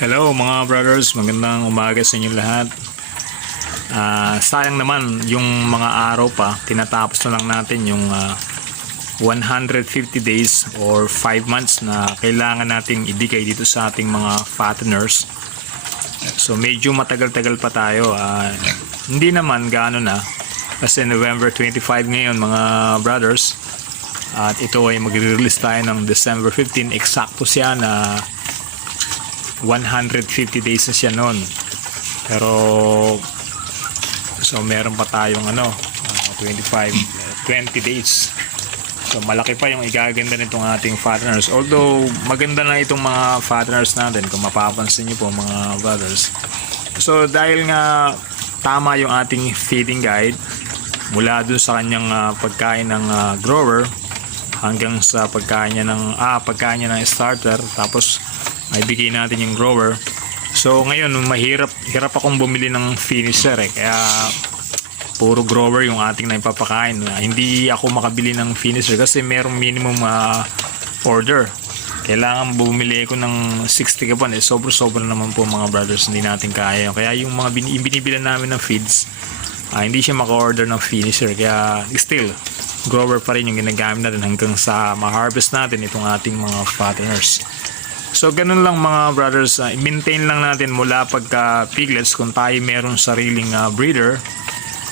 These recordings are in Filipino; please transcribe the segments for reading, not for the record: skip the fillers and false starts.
Hello mga brothers, magandang umaga sa inyo lahat. Sayang naman yung mga araw pa, tinatapos na lang natin yung 150 days or 5 months na kailangan nating ibigay dito sa ating mga fatteners. So medyo matagal-tagal pa tayo. Hindi naman gaano na kasi November 25 ngayon mga brothers. At ito ay magre-release tayo ng December 15. Eksakto siya na 150 days na siya noon. Pero so meron pa tayong 20 days. So malaki pa yung igaganda nitong ating fatteners. Although maganda na itong mga fatteners natin kung mapapansin niyo po mga brothers. So dahil nga tama yung ating feeding guide mula dun sa kanyang pagkain ng grower hanggang sa pagkain niya ng starter, tapos ay bigay natin yung grower. So ngayon hirap akong bumili ng finisher kaya puro grower yung ating naipapakain. Hindi ako makabili ng finisher kasi merong minimum order. Kailangan bumili ako ng 60 kapan. Sobra naman po mga brothers, hindi natin kaya. Kaya yung mga binibilan namin ng feeds, hindi siya maka-order ng finisher. Kaya still grower pa rin yung ginagamit natin hanggang sa ma-harvest natin itong ating mga fatteners. So ganun lang mga brothers, maintain lang natin mula pagka piglets kung tayo meron sariling breeder.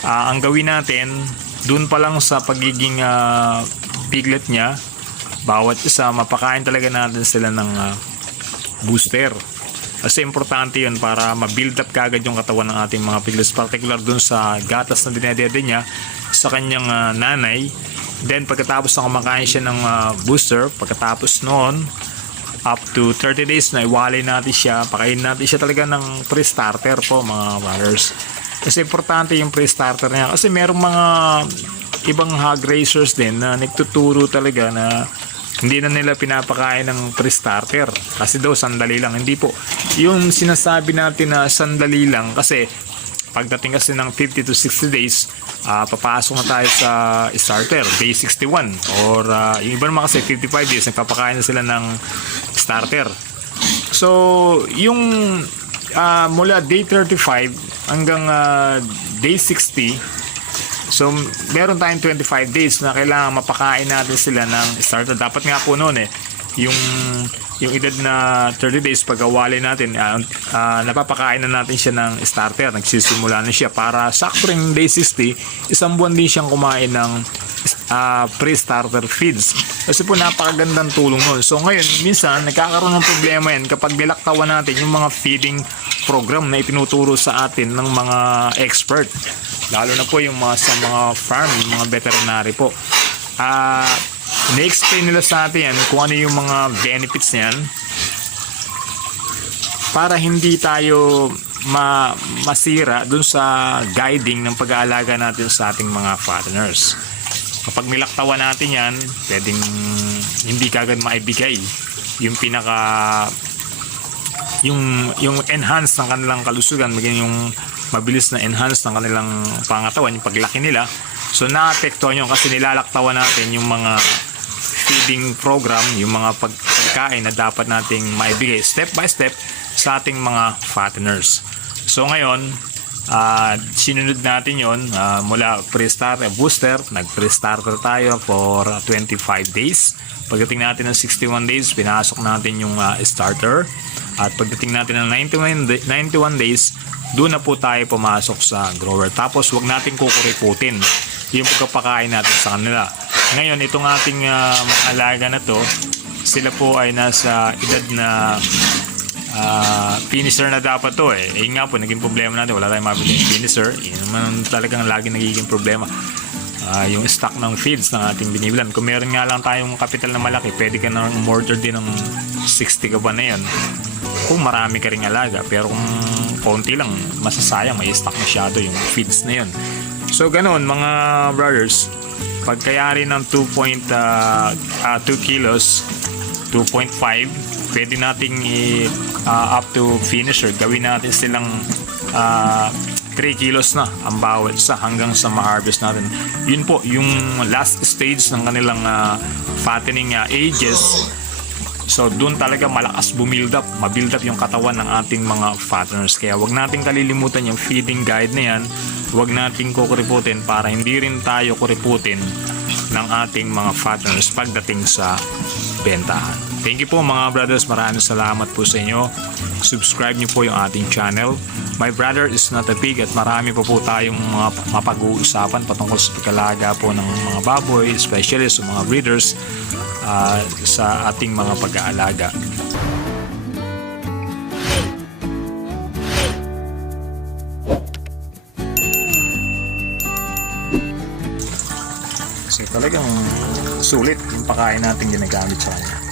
Ang gawin natin dun pa lang sa pagiging piglet niya, bawat isa mapakain talaga natin sila ng booster. Kasi importante yun para ma-build up kagad yung katawan ng ating mga piglets, particular dun sa gatas na dinedede niya sa kanyang nanay. Then pagkatapos na kumakain siya ng booster, pagkatapos noon up to 30 days na iwalay natin siya, pakain natin siya talaga ng pre-starter po mga brothers. Kasi importante yung pre-starter niya kasi merong mga ibang hog raisers din na nagtuturo talaga na hindi na nila pinapakain ng pre-starter kasi daw sandali lang. Hindi po yung sinasabi natin na sandali lang, kasi pagdating kasi ng 50 to 60 days papasok na tayo sa starter day 61 or yung iba naman kasi 55 days nagpapakain na sila ng starter. So yung mula day 35 hanggang day 60, so meron tayong 25 days na kailangan mapakain natin sila ng starter. Dapat nga po noon yung edad na 30 days pag-awali natin, napapakain na natin siya ng starter, nagsisimula na siya para sakto ring day 60, isang buwan din siyang kumain ng pre-starter feeds. Kasi po napakagandang tulong nun. So ngayon, minsan nagkakaroon ng problema yan kapag nilaktawan natin yung mga feeding program na itinuturo sa atin ng mga expert. Lalo na po yung sa mga farm, yung mga veterinary po. Na-explain nila sa atin yan kung ano yung mga benefits niyan para hindi tayo masira dun sa guiding ng pag-aalaga natin sa ating mga fatteners. Kapag nilaktawan natin yan, pwedeng hindi kagad maibigay yung yung enhance ng kanilang kalusugan, maging yung mabilis na enhance ng kanilang pangatawan, yung paglaki nila. So naapektuhan yun kasi nilalaktawan natin yung mga feeding program, yung mga pagkain na dapat nating maibigay step by step sa ating mga fatteners. So ngayon, sinunod natin yon mula pre-starter booster, nag-pre-starter tayo for 25 days. Pagdating natin ng 61 days, pinasok natin yung starter. At pagdating natin ng 91 days, doon na po tayo pumasok sa grower. Tapos wag natin kukuriputin yung pagkapakain natin sa kanila. Ngayon, itong ating alaga na to, sila po ay nasa edad na finisher na dapat to Yun nga po, naging problema natin, wala tayong mabili ng finisher. Yun naman talagang lagi nagiging problema. Yung stock ng feeds ng ating binibilan. Kung meron nga lang tayong capital na malaki, pwede ka nang order din ng 60 ka ba na yan kung marami ka ring alaga. Pero kung konti lang, masasayang, may stock masyado yung feeds na yun. So ganoon mga brothers, pagkayari ng 2 kilos, 2.5, pwede nating up to finisher, gawin natin silang 3 kilos na ang bawat isa hanggang sa ma-harvest natin. Yun po yung last stage ng kanilang fattening ages. So doon talaga malakas mabuild up yung katawan ng ating mga fatteners. Kaya wag nating kalilimutan yung feeding guide na yan. Wag nating kukuriputin para hindi rin tayo kuriputin ng ating mga fatteners pagdating sa bentahan. Thank you po mga brothers, maraming salamat po sa inyo. Subscribe niyo po yung ating channel. My brother is not a pig at marami pa po tayong mga mapag-uusapan patungkol sa pagkalaga po ng mga baboy, especially sa mga breeders sa ating mga pag-aalaga. Kasi talagang sulit yung pakain natin ginagamit sa kanya.